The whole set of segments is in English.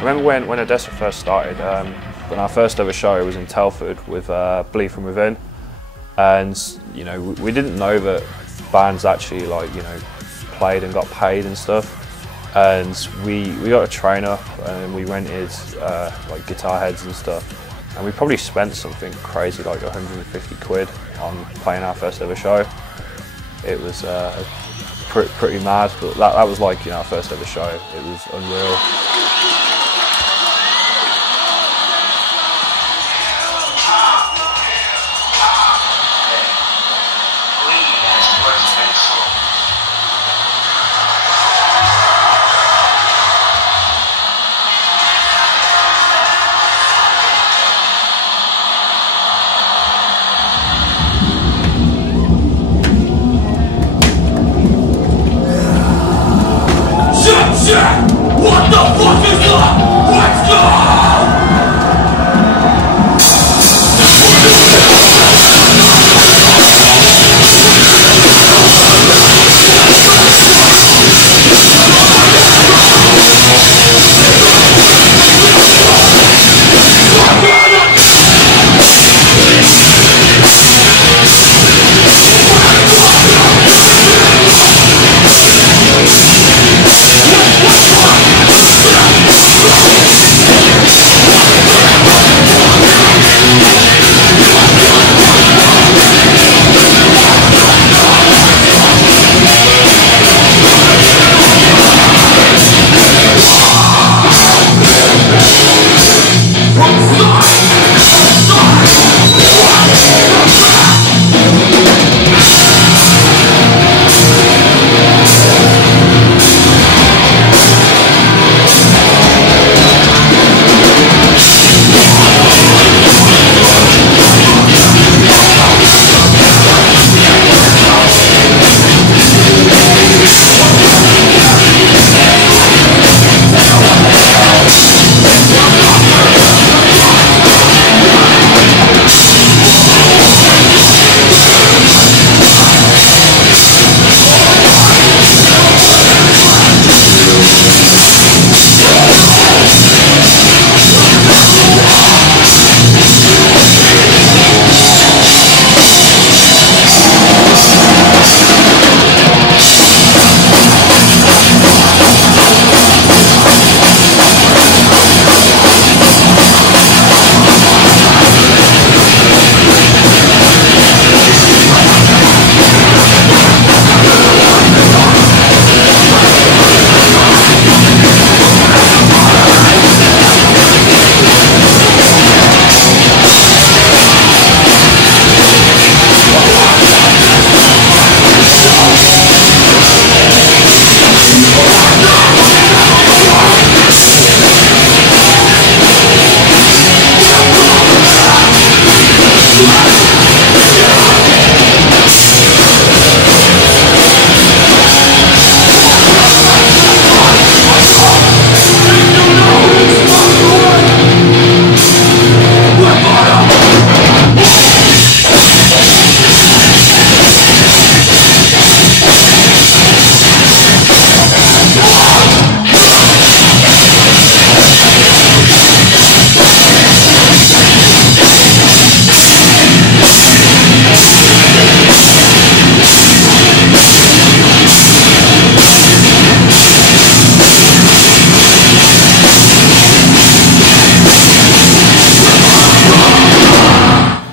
I remember when Odessa first started, when our first ever show was in Telford with Bleed From Within, and you know, we didn't know that bands actually, like, you know, played and got paid and stuff. And we got a train up and we rented like guitar heads and stuff, and we probably spent something crazy like 150 quid on playing our first ever show. It was pretty mad, but that was like, you know, our first ever show. It was unreal. What the fuck is that? Let's go!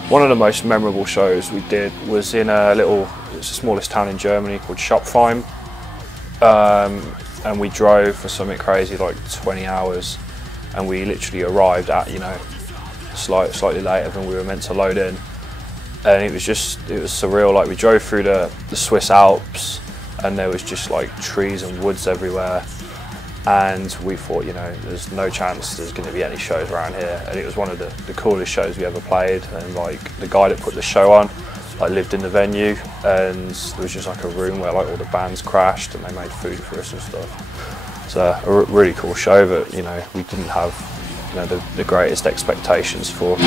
One of the most memorable shows we did was in it's the smallest town in Germany called Schopfheim, and we drove for something crazy like 20 hours, and we literally arrived at, you know, slightly later than we were meant to load in, and it was surreal. Like, we drove through the Swiss Alps, and there was just like trees and woods everywhere, and we thought, you know, there's no chance there's going to be any shows around here. And it was one of the coolest shows we ever played, and like the guy that put the show on like lived in the venue, and there was just like a room where like all the bands crashed and they made food for us and stuff. It's a really cool show that, you know, we didn't have, you know, the greatest expectations for.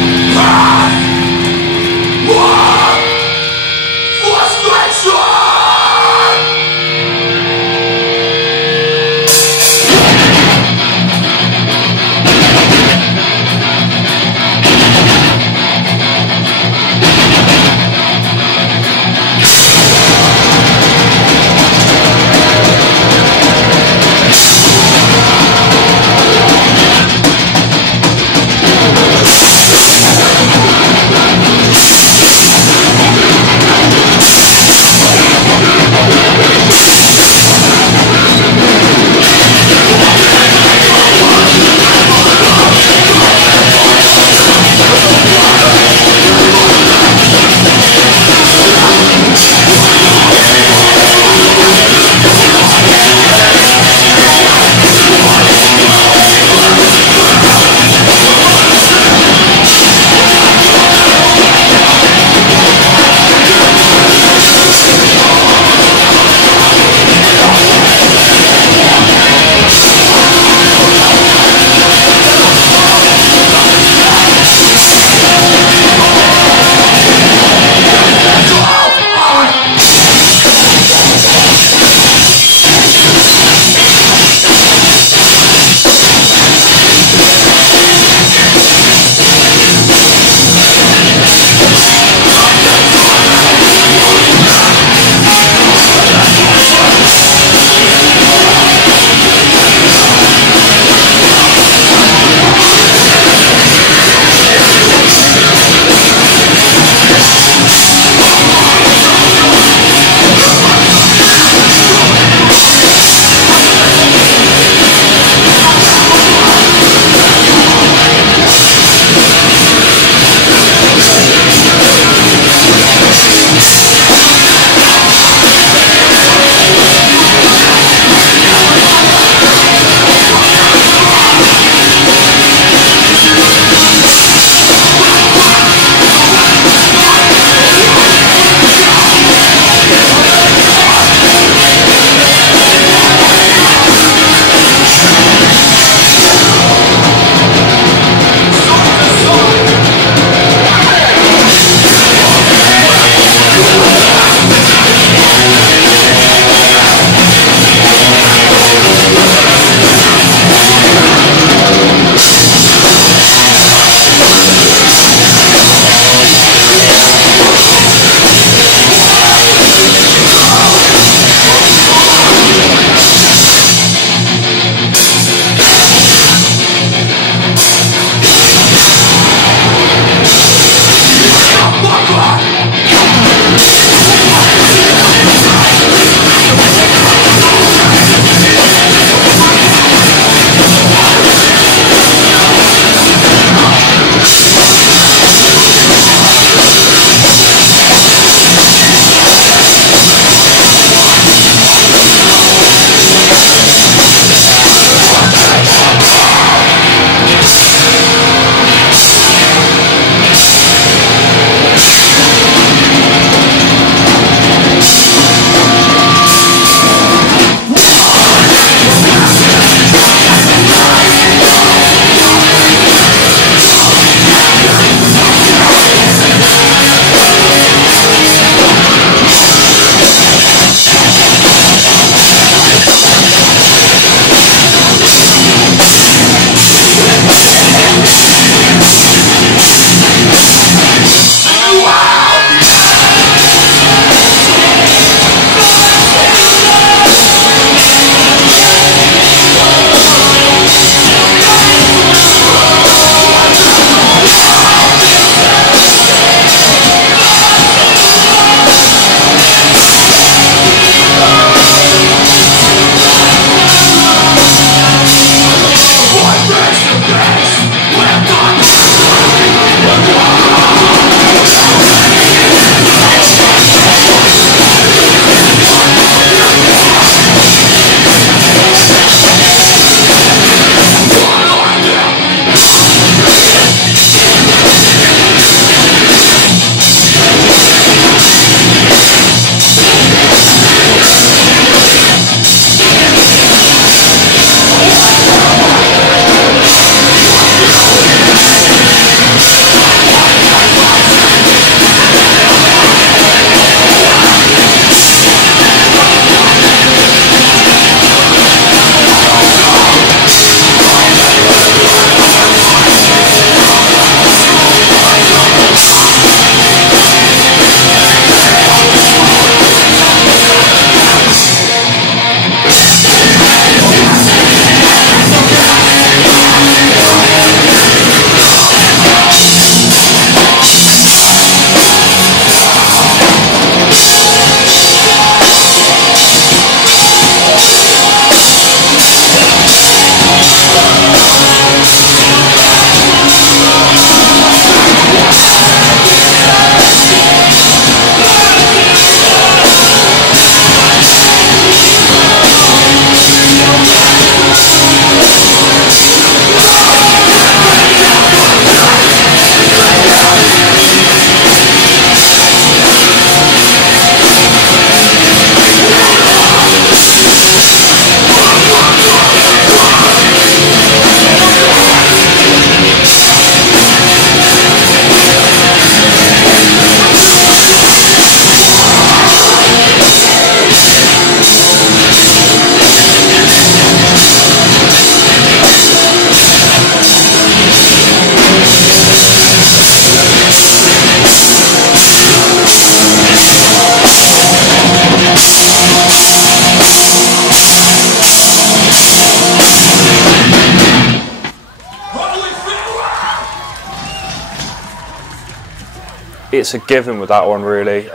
it's a given with that one really.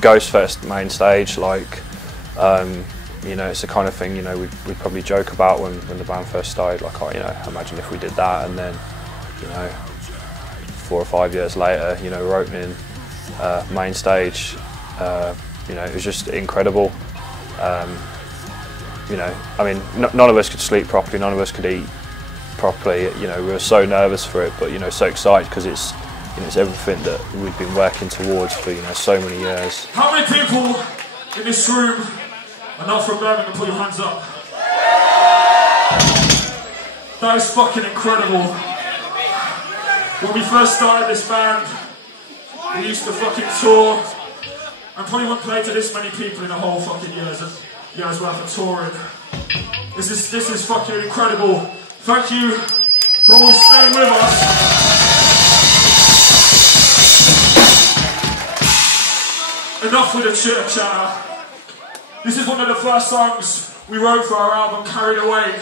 Ghost Fest main stage, like you know, it's the kind of thing, you know, we probably joke about when the band first started, like, oh, you know, imagine if we did that, and then, you know, 4 or 5 years later, you know, we're opening main stage. You know, it was just incredible. You know, I mean, none of us could sleep properly, none of us could eat properly. You know, we were so nervous for it, but, you know, so excited because it's, you know, it's everything that we'd been working towards for, you know, so many years. How many people in this room are not from Birmingham? Put your hands up. That is fucking incredible. When we first started this band, we used to fucking tour, and probably wouldn't play to this many people in a whole fucking year's worth of touring. This is fucking incredible. Thank you for always staying with us. Enough with the chitter chatter. This is one of the first songs we wrote for our album, Carried Away.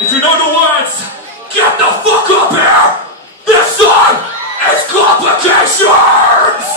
If you know the words, get the fuck up here! This song is Complications!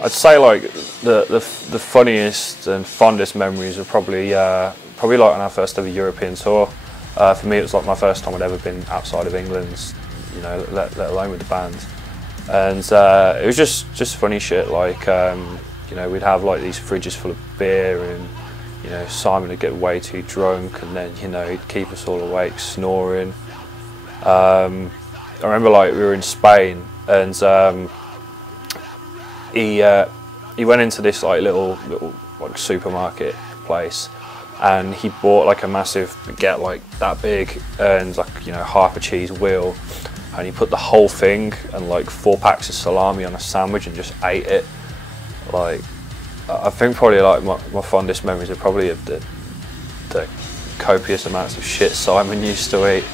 I'd say like the funniest and fondest memories are probably like on our first ever European tour. For me, it was like my first time I'd ever been outside of England, you know, let alone with the band. And it was just funny shit. Like you know, we'd have like these fridges full of beer, and you know, Simon would get way too drunk, and then, you know, he'd keep us all awake snoring. I remember like we were in Spain, and he went into this like little like supermarket place, and he bought like a massive baguette like that big, and like, you know, half a cheese wheel, and he put the whole thing and like 4 packs of salami on a sandwich and just ate it. Like, I think probably like my fondest memories are probably of the copious amounts of shit Simon used to eat.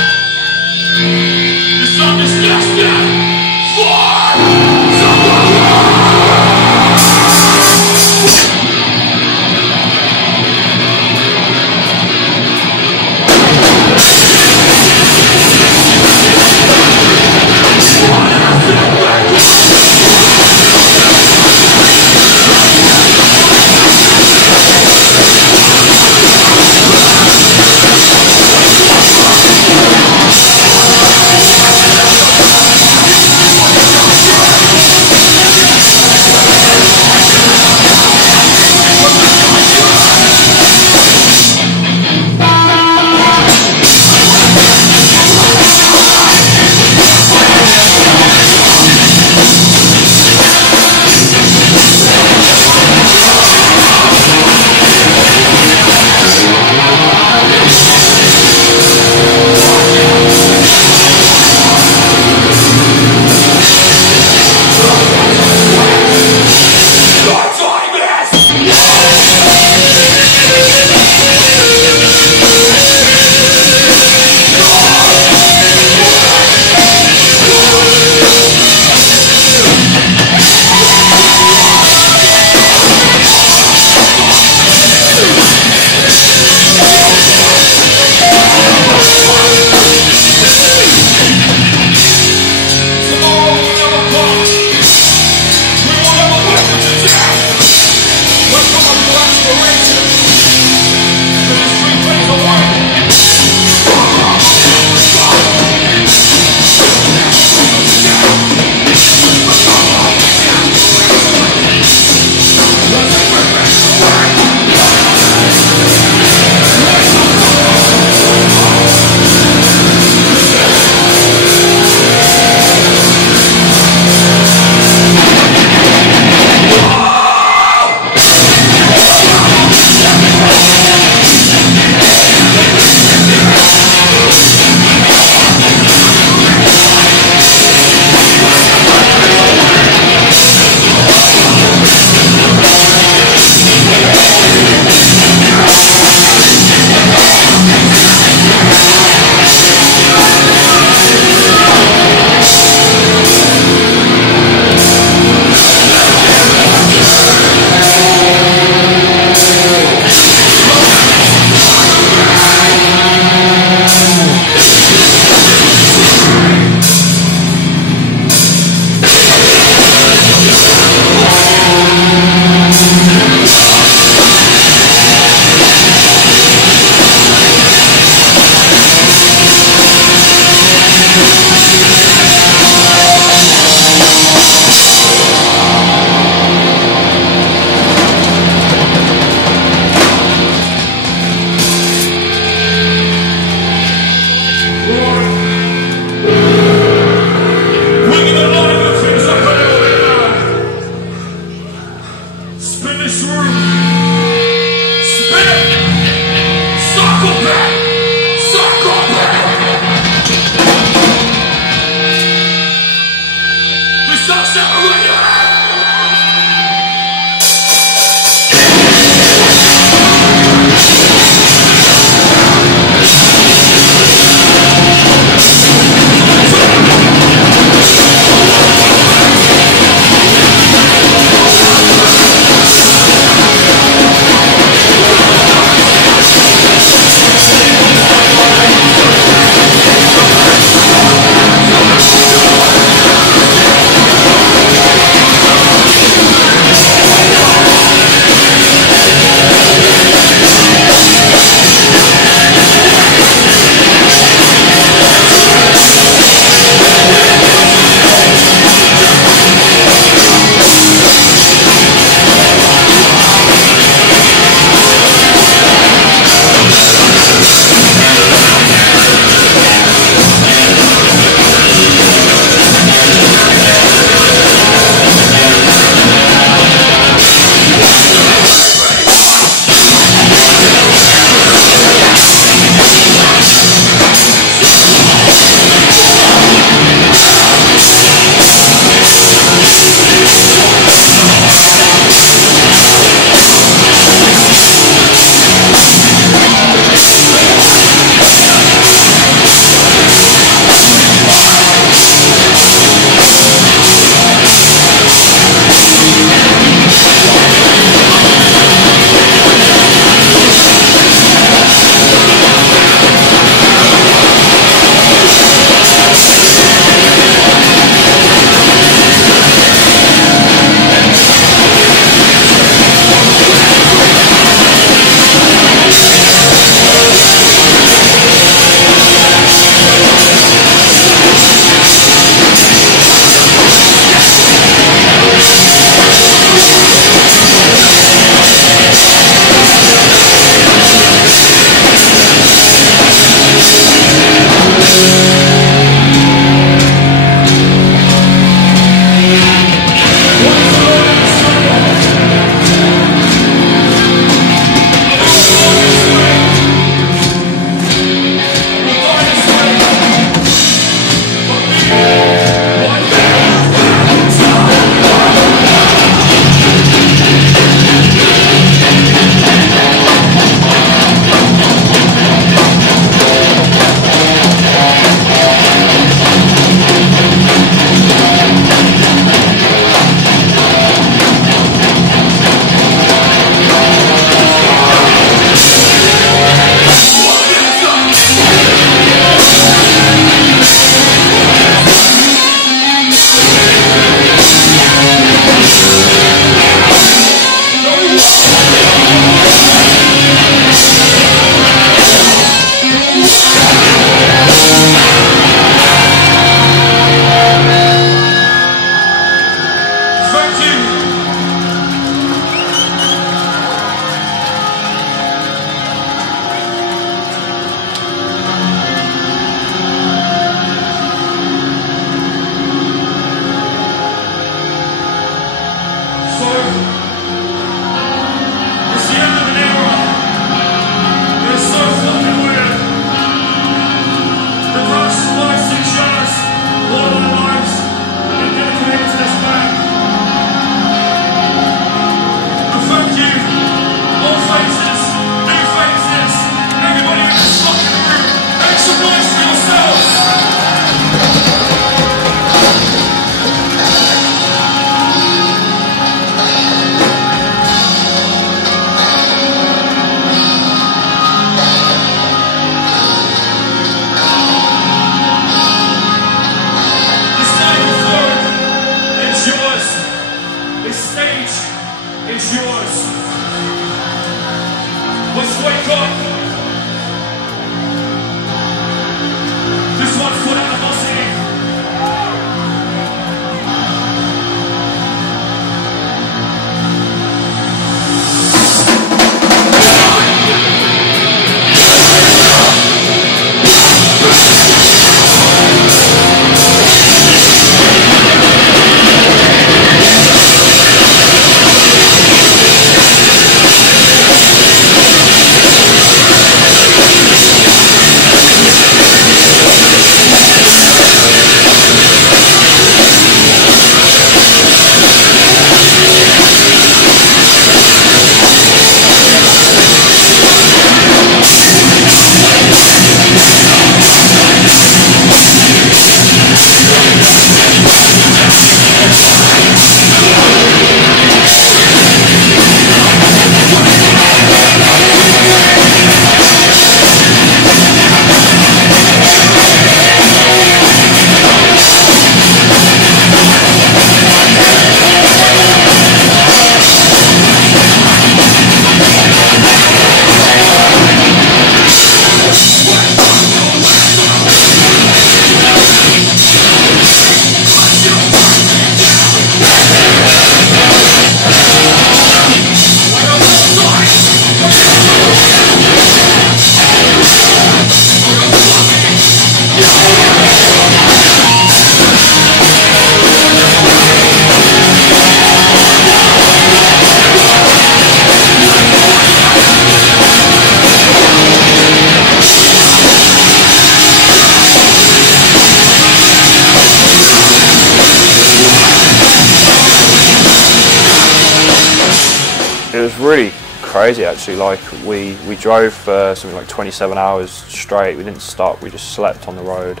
was really crazy actually. Like we drove for something like 27 hours straight. We didn't stop. We just slept on the road.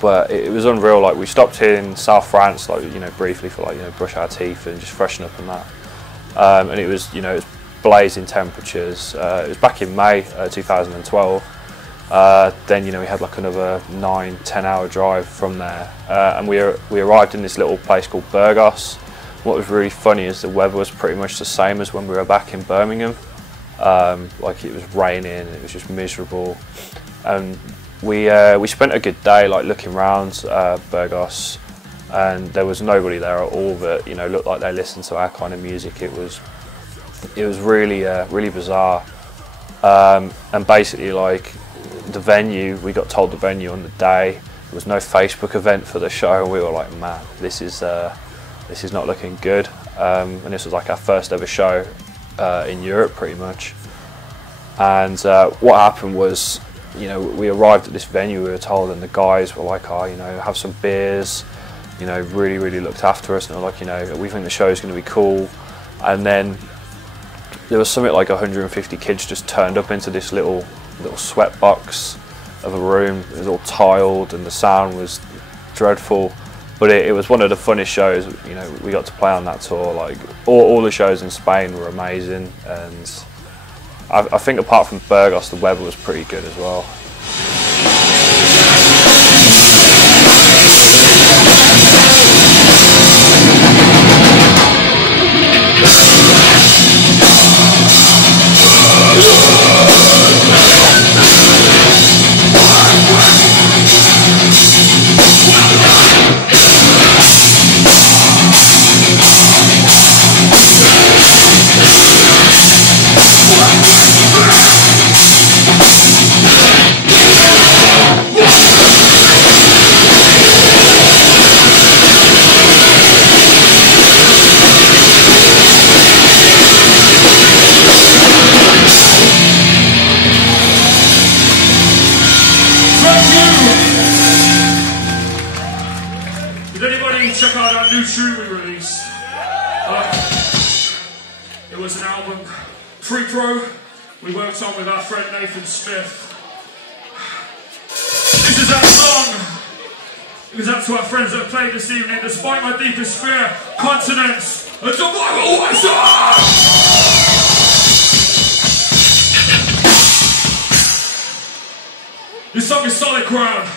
But it was unreal. Like we stopped in South France, like briefly for brush our teeth and just freshen up and that. And it was it was blazing temperatures. It was back in May 2012. Then we had like another 9-10 hour drive from there, and we arrived in this little place called Burgos. What was really funny is the weather was pretty much the same as when we were back in Birmingham. Like it was raining, it was just miserable, and we spent a good day like looking around Burgos, and there was nobody there at all that looked like they listened to our kind of music. It was really really bizarre, and basically like the venue, we got told the venue on the day. There was no Facebook event for the show, and we were like, man, this is not looking good. And this was like our first ever show in Europe pretty much. And what happened was, we arrived at this venue, we were told, and the guys were like, oh, have some beers, really, really looked after us, and they were like, we think the show's going to be cool. And then there was something like 150 kids just turned up into this little sweat box of a room. It was all tiled and the sound was dreadful, but it was one of the funnest shows we got to play on that tour. Like all the shows in Spain were amazing, and I think apart from Burgos, the weather was pretty good as well. Did anybody check out our new tune we released? It was an album, pre-pro, we worked on with our friend Nathan Smith. This is our song. It goes out to our friends that played this evening. Despite my deepest fear, continence, and survival wizard! This song is solid ground.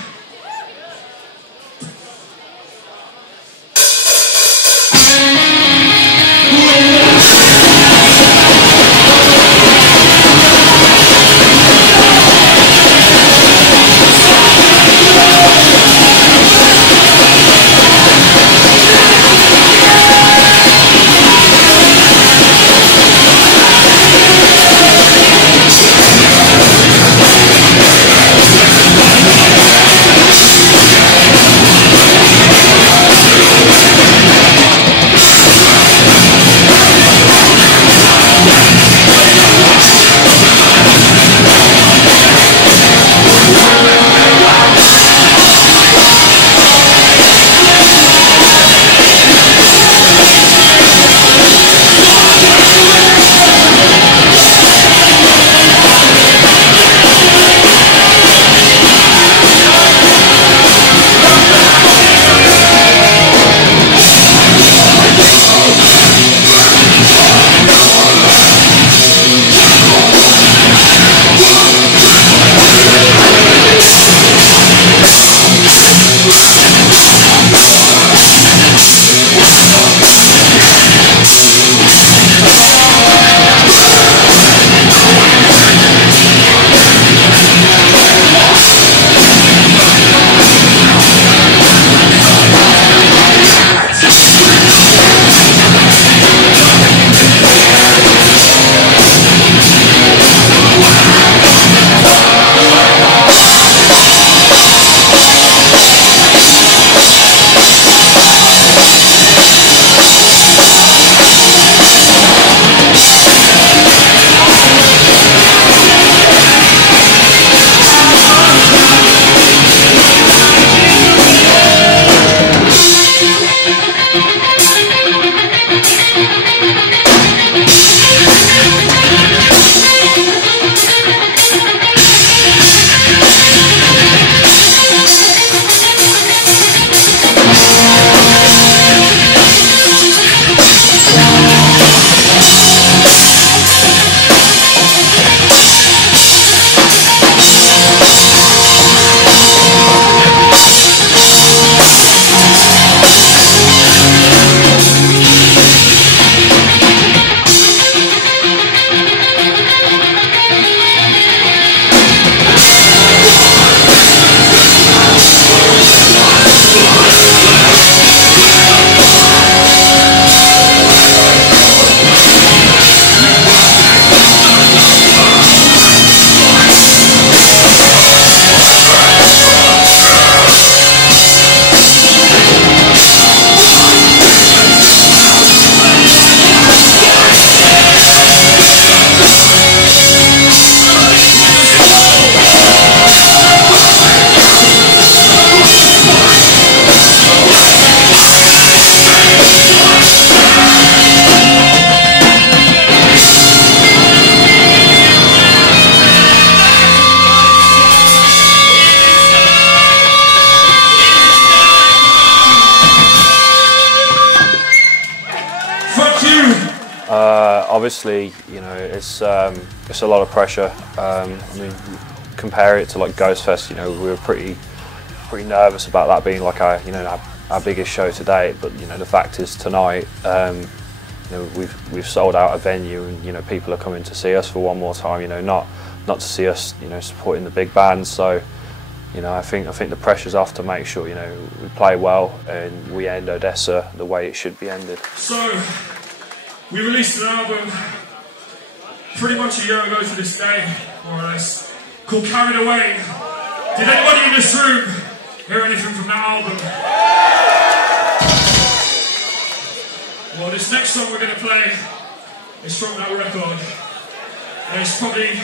obviously, you know, it's a lot of pressure. I mean, compare it to like Ghost Fest. You know, we were pretty nervous about that being like our biggest show to date. But you know, the fact is tonight, you know, we've sold out a venue, and you know, people are coming to see us for one more time. You know, not to see us, you know, supporting the big bands. So, you know, I think the pressure's off to make sure, you know, we play well and we end Odessa the way it should be ended. So, we released an album pretty much a year ago to this day, more or less, called Carried Away. Did anybody in this room hear anything from that album? Well, this next song we're going to play is from that record. And it's probably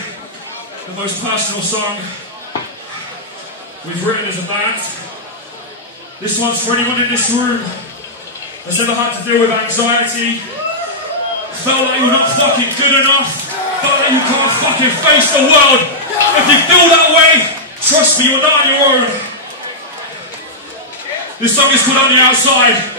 the most personal song we've written as a band. This one's for anyone in this room that's ever had to deal with anxiety, felt like you're not fucking good enough, felt like you can't fucking face the world. If you feel that way, trust me, you're not on your own. This song is called On the Outside.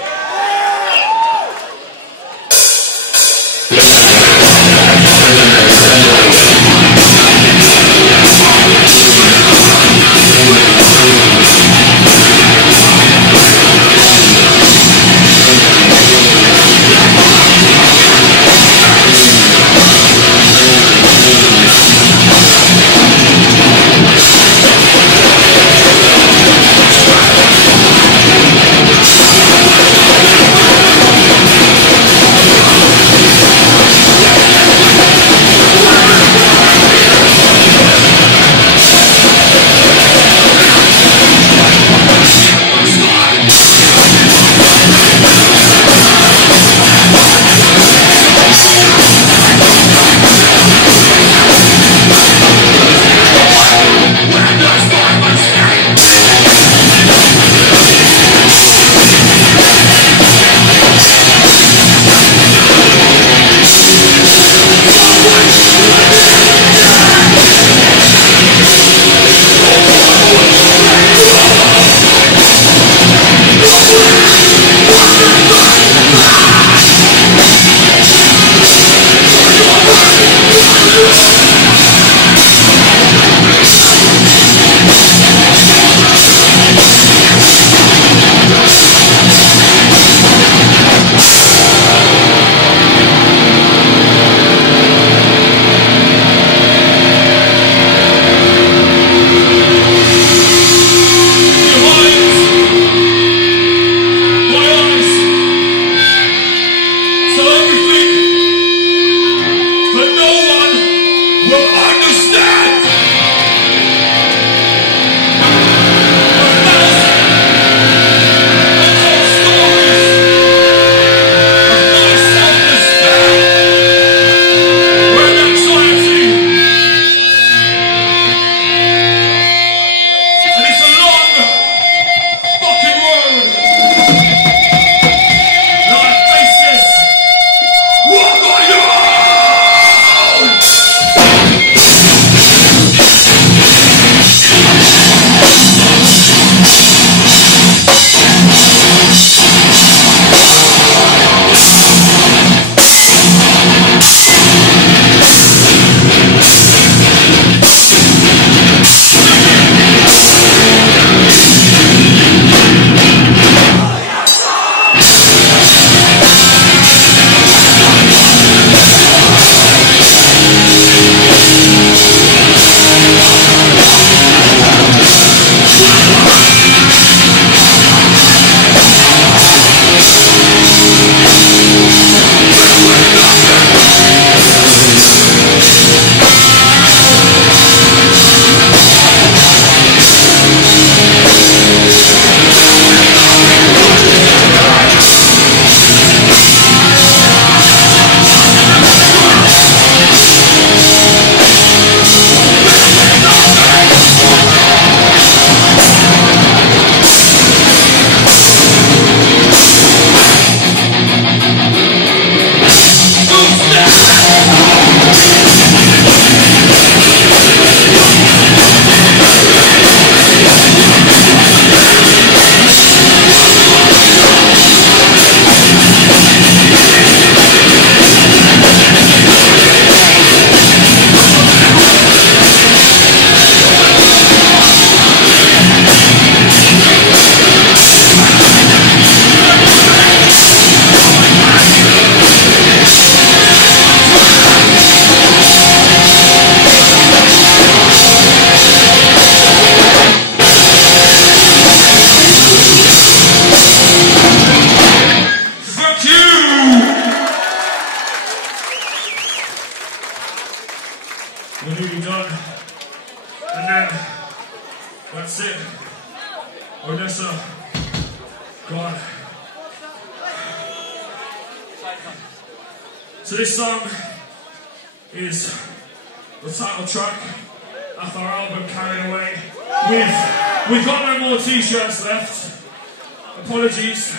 Odessa, God. So this song is the title track off our album Carried Away. We've got no more t-shirts left. Apologies,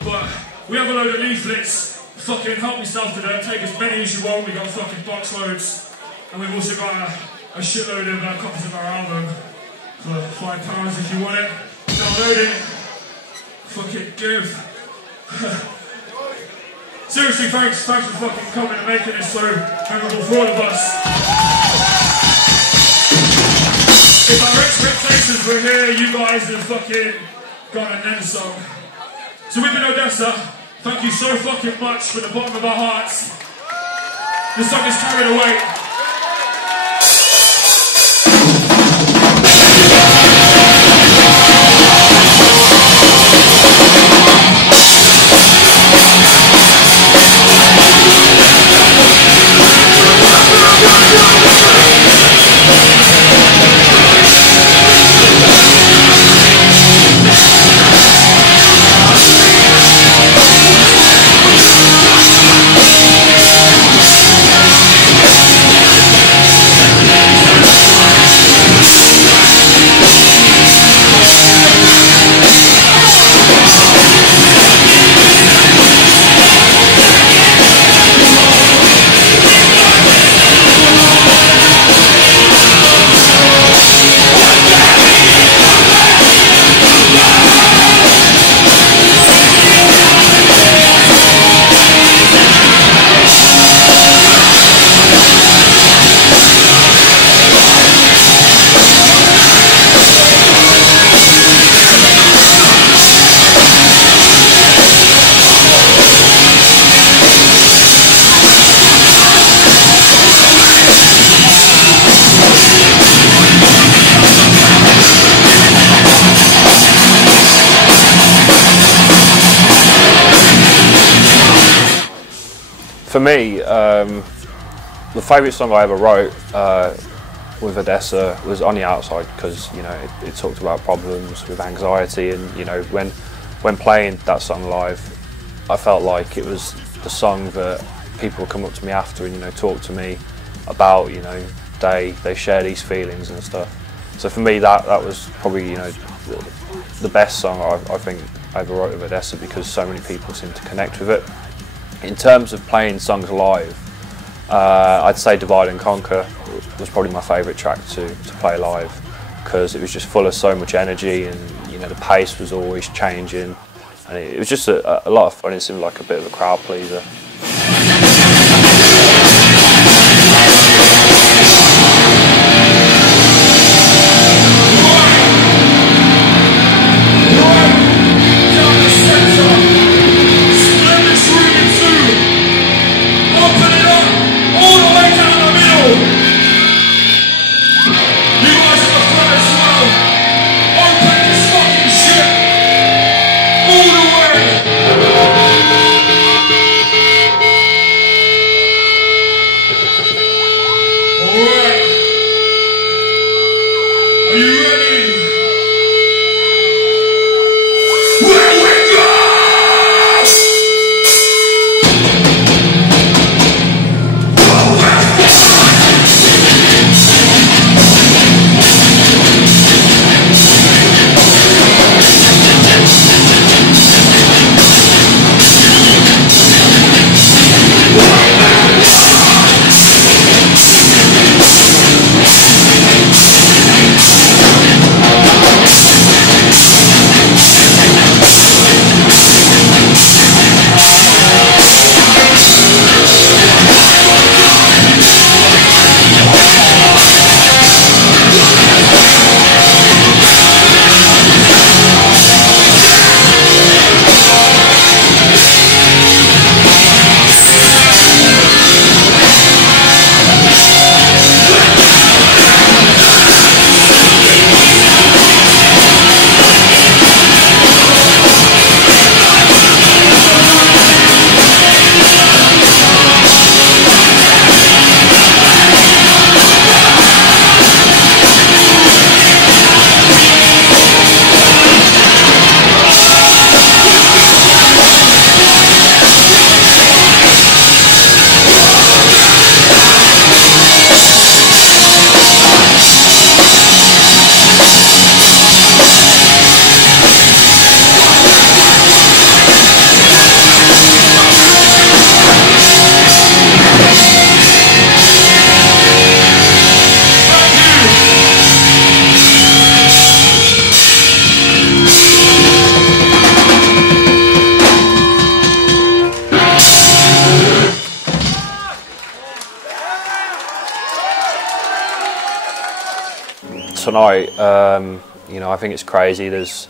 but we have a load of leaflets. Fucking help yourself to them, take as many as you want. We got fucking box loads, and we've also got a shitload of copies of our album for £5 if you want it. Download it. Fucking give. Seriously, thanks for fucking coming and making this so memorable for all of us. If our expectations were here, you guys have fucking got an end song. So we've been Odessa. Thank you so fucking much from the bottom of our hearts. This song is Carried Away. For me, the favourite song I ever wrote with Odessa was On the Outside, because it talked about problems with anxiety, and when playing that song live, I felt like it was the song that people would come up to me after and talk to me about, they share these feelings and stuff. So for me, that was probably the best song I think I ever wrote with Odessa, because so many people seem to connect with it. In terms of playing songs live, I'd say Divide and Conquer was probably my favourite track to play live, because it was just full of so much energy, and the pace was always changing, and it was just a lot of fun. It seemed like a bit of a crowd pleaser. tonight, you know, I think it's crazy. There's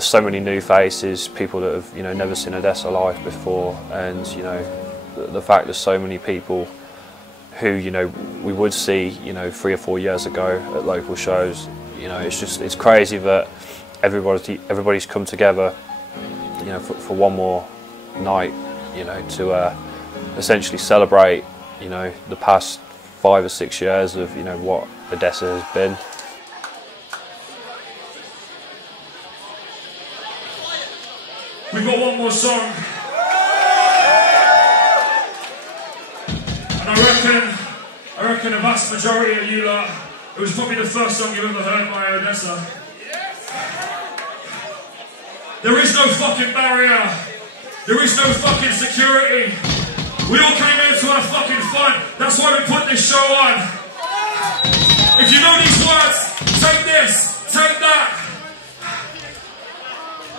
so many new faces, people that have, you know, never seen Odessa live before, and you know, the fact there's so many people who, you know, we would see, you know, 3 or 4 years ago at local shows. You know, it's crazy that everybody's come together, you know, for one more night, you know, to essentially celebrate, you know, the past 5 or 6 years of, you know, what Odessa has been. We've got one more song. And I reckon a vast majority of you lot, it was probably the first song you ever heard by Odessa. There is no fucking barrier. There is no fucking security. We all came here to have fucking fun. That's why we put this show on. If you know these words, take this, take that.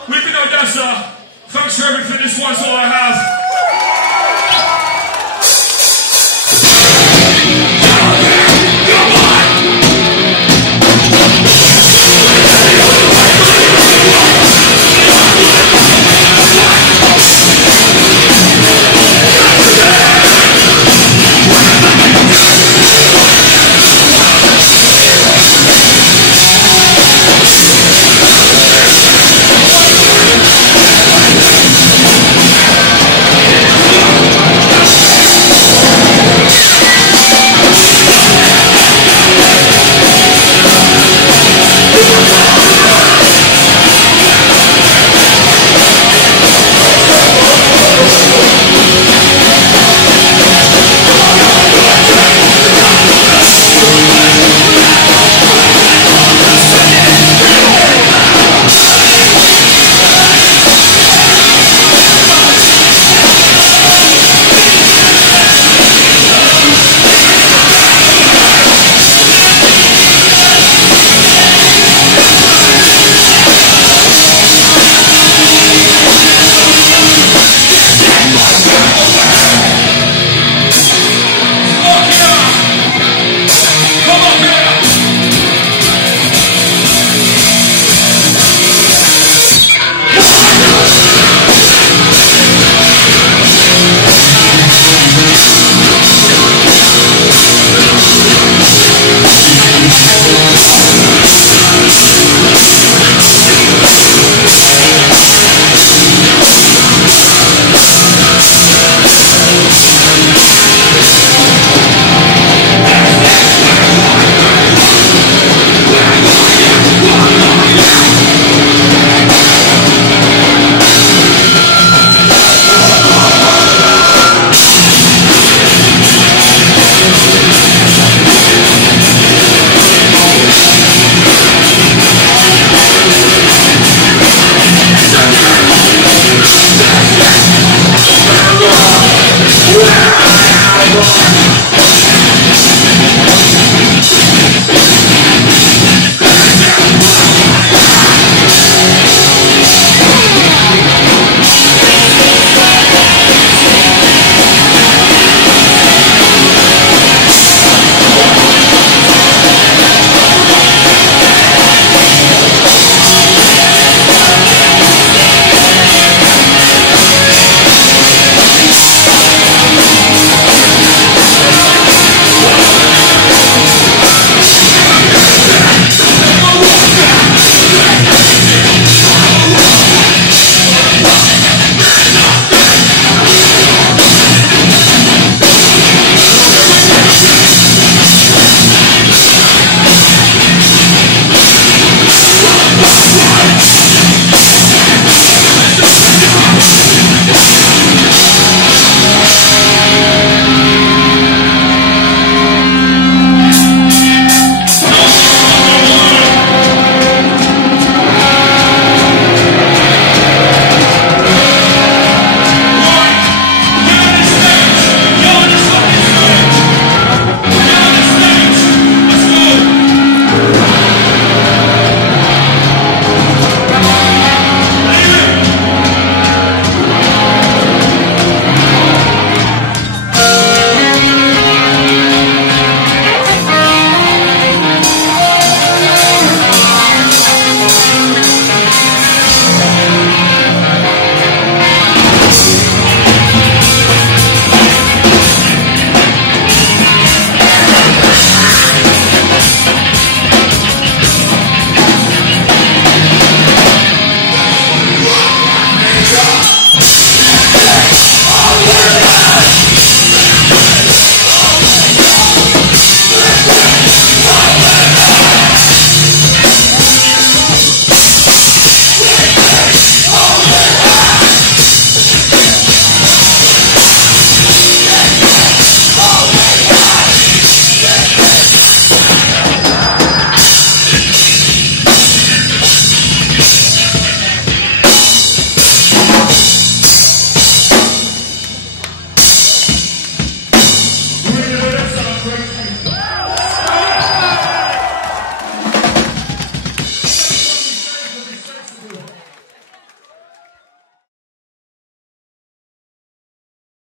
We've been Odessa. Thanks for everything. This one's all I have.